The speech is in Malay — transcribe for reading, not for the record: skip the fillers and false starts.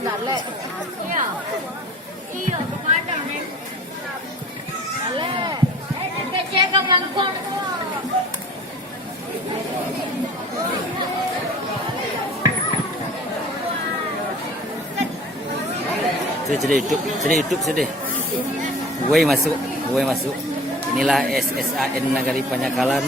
Dale. Iya, kemana nih? Dale. Kecil ke mangkok. Sudah hidup sudah. Gue masuk. Inilah SSAN Nagari Panyakalan.